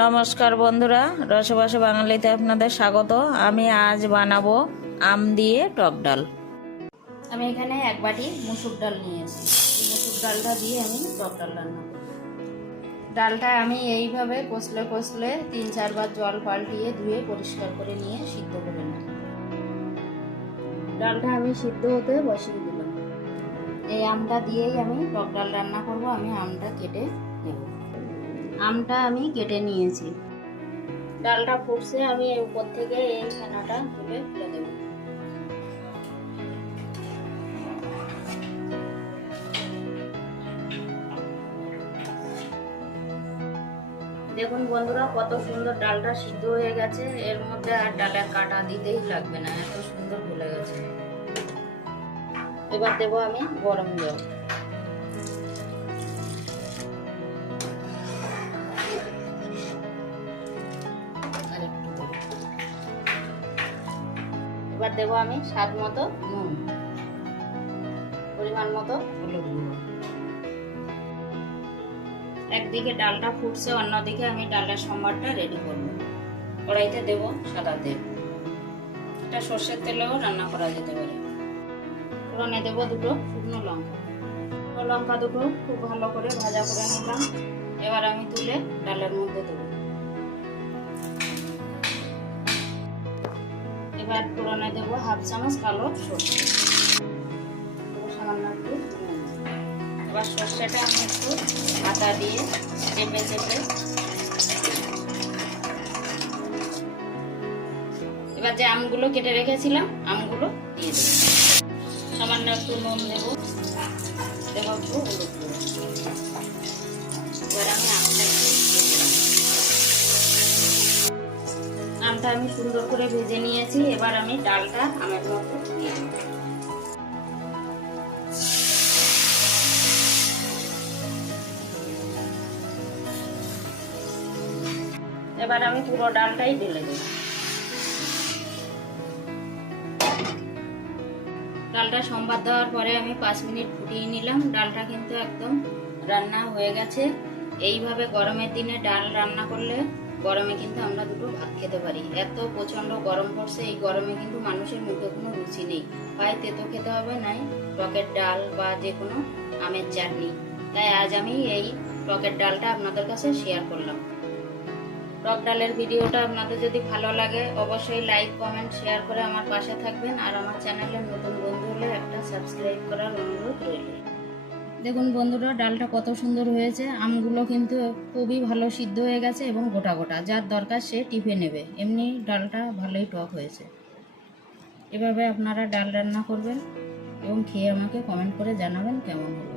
নমস্কার বন্ধুরা, রসবাসে বাঙালিতে আপনাদের স্বাগত। আমি আজ বানাবো আম দিয়ে টক ডাল। আমি এখানে এক বাটি মুসুর ডাল নিয়েছি। এই মুসুর ডালটা দিয়ে আমি টক ডাল রান্না করব। ডালটা আমি এইভাবে কষলে 3-4 বার জল পাল্টিয়ে ধুয়ে পরিষ্কার করে নিয়ে সিদ্ধ করে নেব। ডালটা আমি সিদ্ধ হতে বসিয়ে দিলাম। এই আমটা দিয়েই আমি টক ডাল রান্না করব। আমি আমটা কেটে নেব। আমটা আমি কেটে নিয়েছি। ডালটা ফুটছে, আমি উপর থেকে এই ফেনাটা তুলে ফেলে দেব। দেখুন বন্ধুরা, কত সুন্দর ডালটা সিদ্ধ হয়ে গেছে। এর মধ্যে আর ডালের কাটা দিতেই লাগবে না, এত সুন্দর ফুলে গেছে। এবার দেবো আমি গরম জল। এবার দেবো আমি স্বাদ মতো নুন, পরিমাণ মতো হলুদ গুঁড়ো। একদিকে ডালটা ফুটছে, অন্যদিকে আমি ডালের সম্বারটা রেডি করব। কড়াইতে দেবো সাদা তেল। এটা সর্ষের তেলেও রান্না করা যেতে পারে। ফোড়নে দেবো দুটো শুকনো লঙ্কা। শুকনো লঙ্কা দুটো খুব ভালো করে ভাজা করে নিলাম। এবার আমি তুলে ডালের মধ্যে দেবো। এবার ফোড়নে দেবো 1/2 চামচ কালো সর্ষে, সামান্য একটু। এবার সর্ষেটা আমি একটু আটা দিয়ে চেপে এবার যে আমগুলো কেটে রেখেছিলাম আমগুলো দিয়ে দেবো। সামান্য একটু নুন দেবো, একটু হলুদ দেবো। এবার আমি আমটা আমি সুন্দর করে ভেজে নিয়েছি। এবার আমি ডালটা আমের মতো দিয়ে দেবো। এবার আমি পুরো ডালটাই ঢেলে দেব। ডালটা সম্বাদ দেওয়ার পরে আমি 5 মিনিট ফুটিয়ে নিলাম। ডালটা কিন্তু একদম রান্না হয়ে গেছে। এইভাবে গরমের দিনে ডাল রান্না করলে গরমে কিন্তু আমরা দুটো ভাত খেতে পারি। এত প্রচন্ড গরম পড়ছে, এই গরমে কিন্তু মানুষের মুখে কোনো রুচি নেই। হয় তেতো খেতে হবে, নাই টকের ডাল বা যে কোনো আমের চাটনি। তাই আজ আমি এই টকের ডালটা আপনাদের কাছে শেয়ার করলাম। টক ডালের ভিডিওটা আপনাদের যদি ভালো লাগে অবশ্যই লাইক, কমেন্ট, শেয়ার করে আমার পাশে থাকবেন। আর আমার চ্যানেলে নতুন বন্ধু হলে একটা সাবস্ক্রাইব করার অনুরোধ রইল। দেখুন বন্ধুরা, ডালটা কত সুন্দর হয়েছে। আমগুলো কিন্তু খুবই ভালো সিদ্ধ হয়ে গেছে এবং গোটা গোটা। যার দরকার সে টিপে নেবে। এমনি ডালটা ভালোই টক হয়েছে। এভাবে আপনারা ডাল রান্না করবেন এবং খেয়ে আমাকে কমেন্ট করে জানাবেন কেমন হলো।